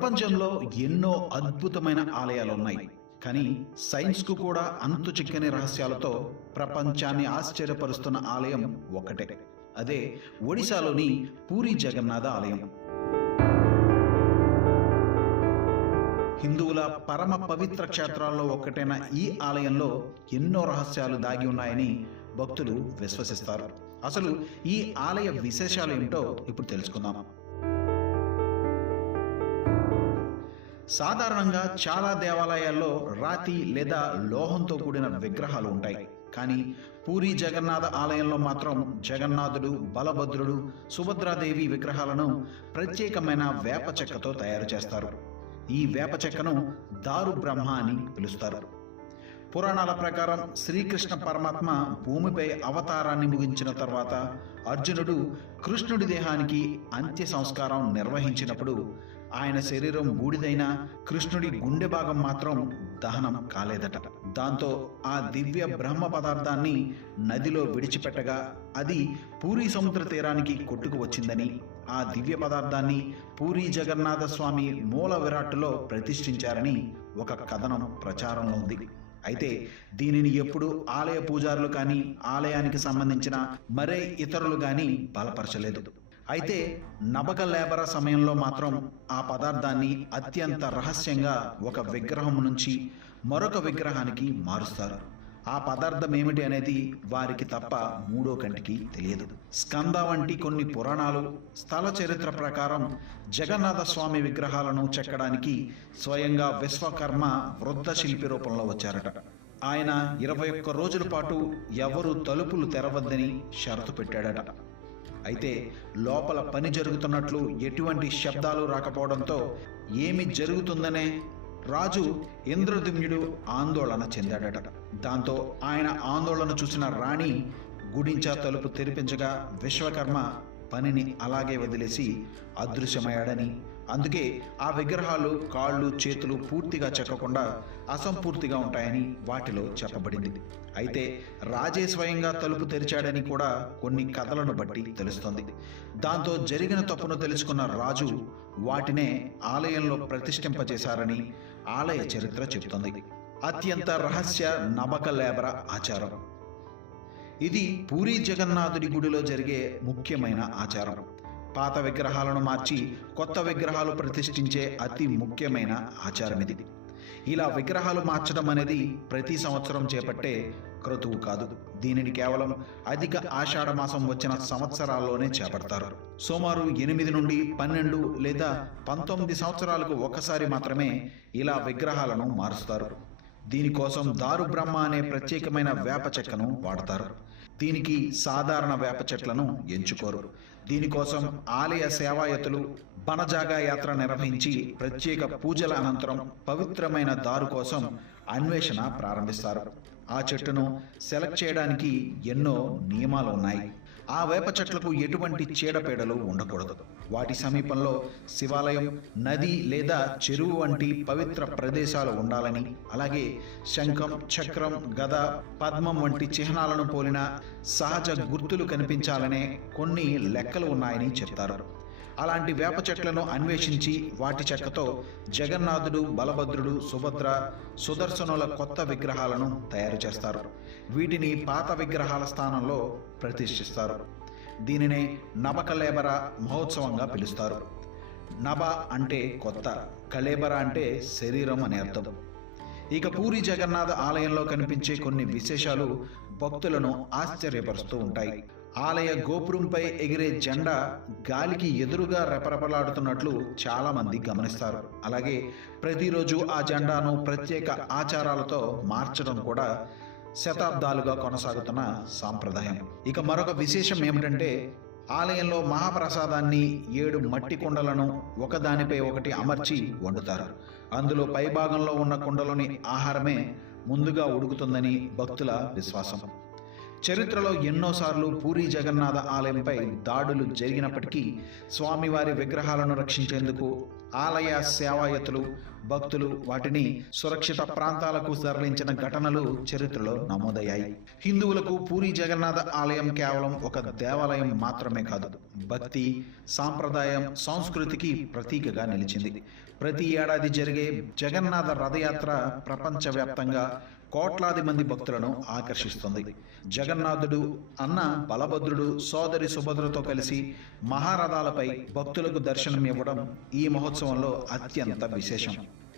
ప్రపంచంలో ఎన్నో అద్భుతమైన ఆలయాలు ఉన్నాయి. కానీ సైన్స్కు కూడా అంతు చిక్కని రహస్యాలతో ప్రపంచాన్ని ఆశ్చర్యపరుస్తున్న ఆలయం ఒకటే. అదే ఒడిశాలోని పూరి జగన్నాథ ఆలయం. హిందువుల పరమ పవిత్ర క్షేత్రాల్లో ఒకటైన ఈ ఆలయంలో ఎన్నో రహస్యాలు దాగి ఉన్నాయని భక్తులు విశ్వసిస్తారు. అసలు ఈ ఆలయ విశేషాలు ఏమిటో ఇప్పుడు తెలుసుకుందాం. సాధారణంగా చాలా దేవాలయాల్లో రాతి లేదా లోహంతో కూడిన విగ్రహాలు ఉంటాయి. కానీ పూరి జగన్నాథ ఆలయంలో మాత్రం జగన్నాథుడు, బలభద్రుడు, సుభద్రాదేవి విగ్రహాలను ప్రత్యేకమైన వేప చెక్కతో తయారు చేస్తారు. ఈ వేప చెక్కను దారు బ్రహ్మ అని పిలుస్తారు. పురాణాల ప్రకారం శ్రీకృష్ణ పరమాత్మ భూమిపై అవతారాన్ని ముగించిన తర్వాత అర్జునుడు కృష్ణుడి దేహానికి అంత్య సంస్కారం నిర్వహించినప్పుడు ఆయన శరీరం బూడిదైన కృష్ణుడి గుండె భాగం మాత్రం దహనం కాలేదట. దాంతో ఆ దివ్య బ్రహ్మ పదార్థాన్ని నదిలో విడిచిపెట్టగా అది పూరి సముద్ర తీరానికి కొట్టుకు వచ్చిందని, ఆ దివ్య పదార్థాన్ని పూరి జగన్నాథ స్వామి మూల విరాట్టులో ప్రతిష్ఠించారని ఒక కథనం ప్రచారంలో ఉంది. అయితే దీనిని ఎప్పుడు ఆలయ పూజారులు కానీ ఆలయానికి సంబంధించిన మరే ఇతరులు కానీ బలపరచలేదు. అయితే నబక లేబర సమయంలో మాత్రం ఆ పదార్థాన్ని అత్యంత రహస్యంగా ఒక విగ్రహం నుంచి మరొక విగ్రహానికి మారుస్తారు. ఆ పదార్థం ఏమిటి అనేది వారికి తప్ప మూడో కంటికి తెలియదు. స్కంద వంటి కొన్ని పురాణాలు, స్థల చరిత్ర ప్రకారం జగన్నాథ స్వామి విగ్రహాలను చెక్కడానికి స్వయంగా విశ్వకర్మ వృద్ధ శిల్పి రూపంలో వచ్చారట. ఆయన 21 రోజుల పాటు ఎవరు తలుపులు తెరవద్దని షరతు పెట్టాడట. అయితే లోపల పని జరుగుతున్నట్లు ఎటువంటి శబ్దాలు రాకపోవడంతో ఏమి జరుగుతుందనే రాజు ఇంద్రద్యుమ్నుడు ఆందోళన చెందాడట. దాంతో ఆయన ఆందోళన చూసిన రాణి గుడించా తలుపు తెరిపించగా విశ్వకర్మ పనిని అలాగే వదిలేసి అదృశ్యమయ్యాడని, అందుకే ఆ విగ్రహాలు కాళ్ళు చేతులు పూర్తిగా చెక్కకుండా అసంపూర్తిగా ఉంటాయని వాటిలో చెప్పబడింది. అయితే రాజే స్వయంగా తలుపు తెరిచాడని కూడా కొన్ని కథలను బట్టి తెలుస్తోంది. దాంతో జరిగిన తప్పును తెలుసుకున్న రాజు వాటినే ఆలయంలో ప్రతిష్ఠింపజేశారని ఆలయ చరిత్ర చెబుతోంది. అత్యంత రహస్య నబక లేబర ఆచారం. ఇది పూరి జగన్నాథుడి గుడిలో జరిగే ముఖ్యమైన ఆచారం. పాత విగ్రహాలను మార్చి కొత్త విగ్రహాలు ప్రతిష్ఠించే అతి ముఖ్యమైన ఆచారం ఇది. ఇలా విగ్రహాలు మార్చడం అనేది ప్రతి సంవత్సరం చేపట్టే క్రతువు కాదు. దీనిని కేవలం అధిక ఆషాఢ మాసం వచ్చిన సంవత్సరాల్లోనే చేపడతారు. సుమారు 8 నుండి 12 లేదా 19 సంవత్సరాలకు ఒకసారి మాత్రమే ఇలా విగ్రహాలను మారుస్తారు. దీనికోసం దారు బ్రహ్మ అనే ప్రత్యేకమైన వేప చెక్కను వాడతారు. దీనికి సాధారణ వేప చెట్లను ఎంచుకోరు. దీనికోసం ఆలయ సేవాయతులు బనజాగా యాత్ర నిర్వహించి ప్రత్యేక పూజల అనంతరం పవిత్రమైన దారు కోసం అన్వేషణ ప్రారంభిస్తారు. ఆ చెట్టును సెలెక్ట్ చేయడానికి ఎన్నో నియమాలు ఉన్నాయి. ఆ వేప చెట్లకు ఎటువంటి చీడపీడలు ఉండకూడదు. వాటి సమీపంలో శివాలయం, నది లేదా చెరువు వంటి పవిత్ర ప్రదేశాలు ఉండాలని, అలాగే శంఖం, చక్రం, గద, పద్మం వంటి చిహ్నాలను పోలిన సహజ గుర్తులు కనిపించాలనే కొన్ని లెక్కలు ఉన్నాయని చెప్తారు. అలాంటి వేప చెట్లను అన్వేషించి వాటి చెక్కతో జగన్నాథుడు, బలభద్రుడు, సుభద్ర, సుదర్శనుల కొత్త విగ్రహాలను తయారు చేస్తారు. వీటిని పాత విగ్రహాల స్థానంలో ప్రతిష్ఠిస్తారు. దీనినే నబక లేబర మహోత్సవంగా పిలుస్తారు. నబ అంటే కొత్త, కళేబర అంటే శరీరం అని అర్థం. ఇక పూరి జగన్నాథ ఆలయంలో కనిపించే కొన్ని విశేషాలు భక్తులను ఆశ్చర్యపరుస్తూ ఉంటాయి. ఆలయ గోపురంపై ఎగిరే జెండా గాలికి ఎదురుగా రెపరెపలాడుతున్నట్లు చాలా మంది గమనిస్తారు. అలాగే ప్రతిరోజు ఆ జెండాను ప్రత్యేక ఆచారాలతో మార్చడం కూడా శతాబ్దాలుగా కొనసాగుతున్న సాంప్రదాయం. ఇక మరొక విశేషం ఏమిటంటే ఆలయంలో మహాప్రసాదాన్ని 7 మట్టి కుండలను ఒకదానిపై ఒకటి అమర్చి వండుతారు. అందులో పైభాగంలో ఉన్న కుండలోని ఆహారమే ముందుగా ఉడుకుతుందని భక్తుల విశ్వాసం. చరిత్రలో ఎన్నోసార్లు పూరి జగన్నాథ ఆలయంపై దాడులు జరిగినప్పటికీ స్వామివారి విగ్రహాలను రక్షించేందుకు ఆలయ సేవాయతులు భక్తులు వాటిని సురక్షిత ప్రాంతాలకు తరలించిన ఘటనలు చరిత్రలో నమోదయ్యాయి. హిందువులకు పూరి జగన్నాథ ఆలయం కేవలం ఒక దేవాలయం మాత్రమే కాదు, భక్తి, సాంప్రదాయం, సంస్కృతికి ప్రతీకగా నిలిచింది. ప్రతి ఏడాది జరిగే జగన్నాథ రథయాత్ర ప్రపంచవ్యాప్తంగా కోట్లాది మంది భక్తులను ఆకర్షిస్తుంది. జగన్నాథుడు అన్న బలభద్రుడు సోదరి సుభద్రతో కలిసి మహారథాలపై భక్తులకు దర్శనం ఇవ్వడం ఈ మహోత్సవంలో అత్యంత విశేషం.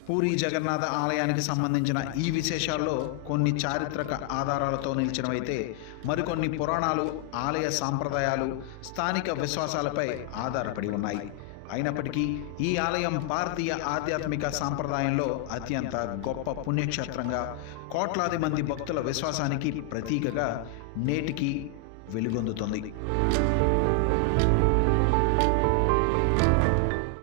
పూరి జగన్నాథ ఆలయానికి సంబంధించిన ఈ విశేషాల్లో కొన్ని చారిత్రక ఆధారాలతో నిలిచినవైతే మరికొన్ని పురాణాలు, ఆలయ సాంప్రదాయాలు, స్థానిక విశ్వాసాలపై ఆధారపడి ఉన్నాయి. అయినప్పటికీ ఈ ఆలయం భారతీయ ఆధ్యాత్మిక సాంప్రదాయంలో అత్యంత గొప్ప పుణ్యక్షేత్రంగా, కోట్లాది మంది భక్తుల విశ్వాసానికి ప్రతీకగా నేటికి వెలుగొందుతుంది.